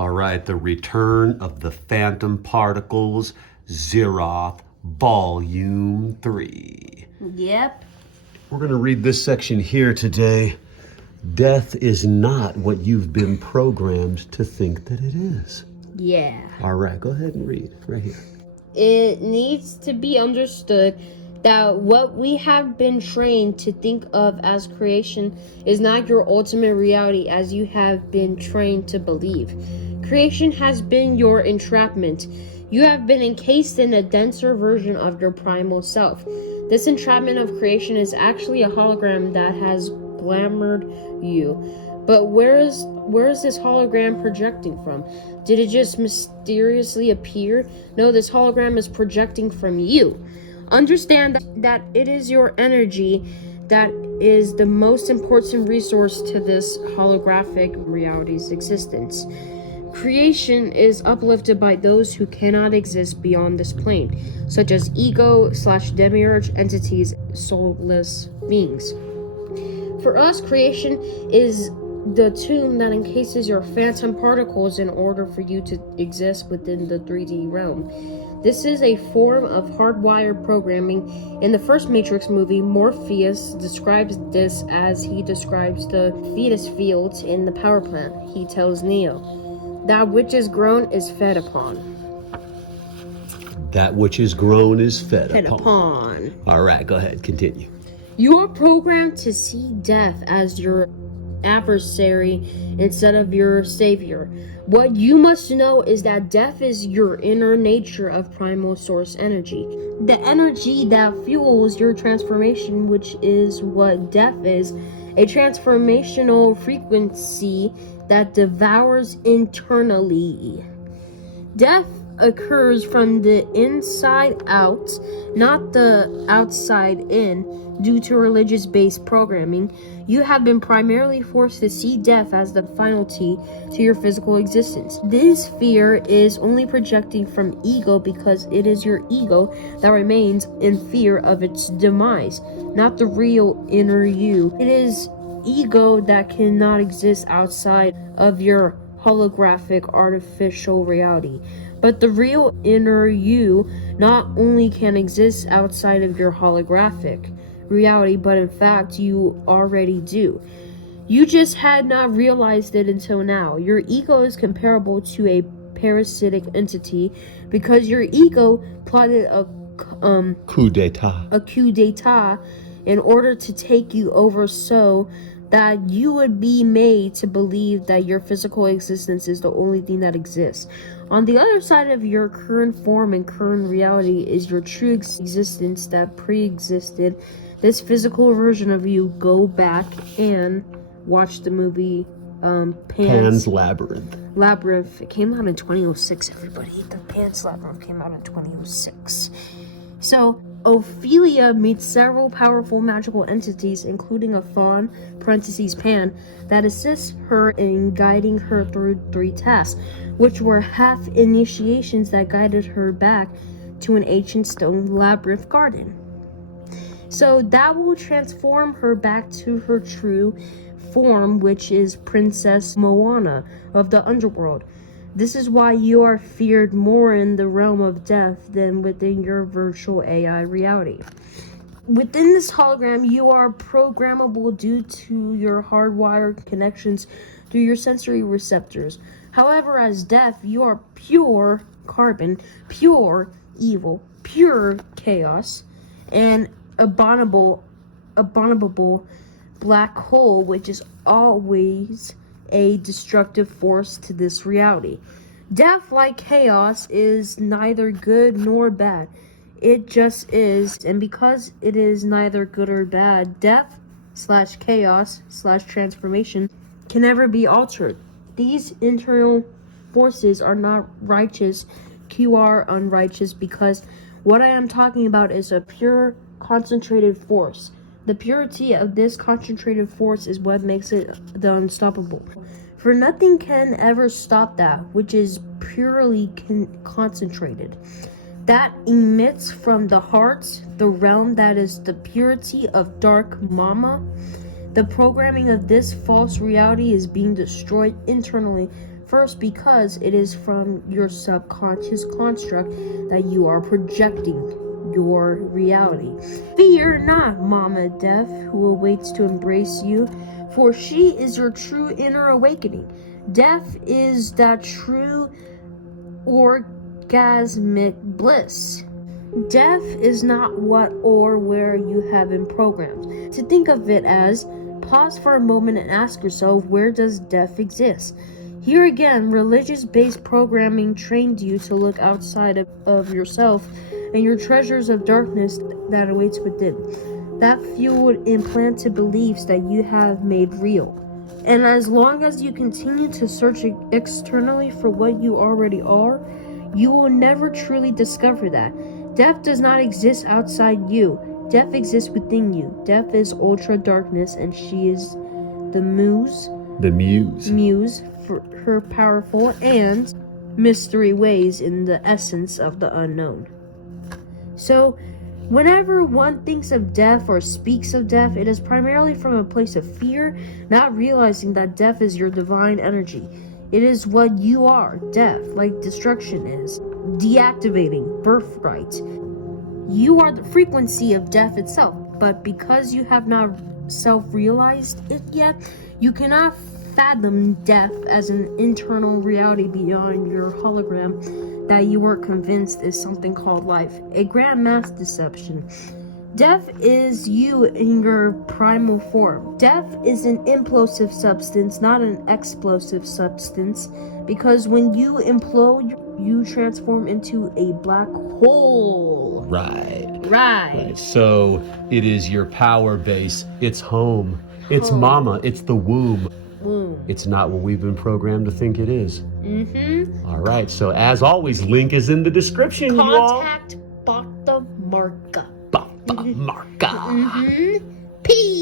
All right, the return of the phantom particles, Zeroth, Volume 3. Yep. We're going to read this section here today. Death is not what you've been programmed to think that it is. Yeah. All right, go ahead and read right here. It needs to be understood that what we have been trained to think of as creation is not your ultimate reality as you have been trained to believe. Creation has been your entrapment. You have been encased in a denser version of your primal self. This entrapment of creation is actually a hologram that has glamored you. But where is this hologram projecting from? Did it just mysteriously appear? No, this hologram is projecting from you. Understand that it is your energy that is the most important resource to this holographic reality's existence. Creation is uplifted by those who cannot exist beyond this plane, such as ego/demiurge entities, soulless beings. For us, creation is the tomb that encases your phantom particles in order for you to exist within the 3D realm. This is a form of hardwired programming. In the first Matrix movie, Morpheus describes this as he describes the fetus fields in the power plant. He tells Neo, "That which is grown is fed upon." That which is grown is fed upon. All right, go ahead, continue. You are programmed to see death as your adversary instead of your savior. What you must know is that death is your inner nature of primal source energy. The energy that fuels your transformation, which is what death is, a transformational frequency that devours internally. Death occurs from the inside out, not the outside in. Due to religious-based programming, you have been primarily forced to see death as the finality to your physical existence. This fear is only projecting from ego because it is your ego that remains in fear of its demise, not the real inner you. It is ego that cannot exist outside of your holographic artificial reality. But the real inner you not only can exist outside of your holographic reality, but in fact you already do. You just had not realized it until now. Your ego is comparable to a parasitic entity because your ego plotted a coup d'etat in order to take you over so that you would be made to believe that your physical existence is the only thing that exists. On the other side of your current form and current reality is your true existence that pre-existed this physical version of you. Go back and watch the movie Pan's Labyrinth. It came out in 2006, everybody. The Pan's Labyrinth came out in 2006. So, Ophelia meets several powerful magical entities, including a faun, Pan, that assists her in guiding her through 3 tasks, which were half initiations that guided her back to an ancient stone labyrinth garden. So that will transform her back to her true form, which is Princess Moana of the underworld. This is why you are feared more in the realm of death than within your virtual AI reality. Within this hologram, you are programmable due to your hardwired connections through your sensory receptors. However, as death, you are pure carbon, pure evil, pure chaos, and abominable black hole, which is always a destructive force to this reality. Death, like chaos, is neither good nor bad. It just is, and because it is neither good or bad, death/chaos/transformation can never be altered. These internal forces are not righteous, are unrighteous, because what I am talking about is a pure concentrated force. The purity of this concentrated force is what makes it the unstoppable. For nothing can ever stop that which is purely concentrated. That emits from the heart, the realm that is the purity of Dark Mama. The programming of this false reality is being destroyed internally First, because it is from your subconscious construct that you are projecting your reality. Fear not, Mama Death, who awaits to embrace you, for she is your true inner awakening. Death is that true orgasmic bliss. Death is not what or where you have been programmed. To think of it as, pause for a moment and ask yourself, where does death exist? Here again, religious-based programming trained you to look outside of yourself and your treasures of darkness that awaits within. That fueled implanted beliefs that you have made real. And as long as you continue to search externally for what you already are, you will never truly discover that. Death does not exist outside you. Death exists within you. Death is ultra darkness, and she is the muse. The muse. Muse for her powerful and mystery ways in the essence of the unknown. So, whenever one thinks of death or speaks of death, it is primarily from a place of fear, not realizing that death is your divine energy. It is what you are, death, like destruction is, deactivating, birthright. You are the frequency of death itself, but because you have not self-realized it yet, you cannot fathom death as an internal reality beyond your hologram that you are convinced is something called life, a grand mass deception. Death is you in your primal form. Death is an implosive substance, not an explosive substance, because when you implode, you transform into a black hole. Right. So it is your power base. It's home. It's mama. It's the womb. It's not what we've been programmed to think it is. All right. So as always, link is in the description. Contact Bhakta Marka. Bhakta Marka. Peace.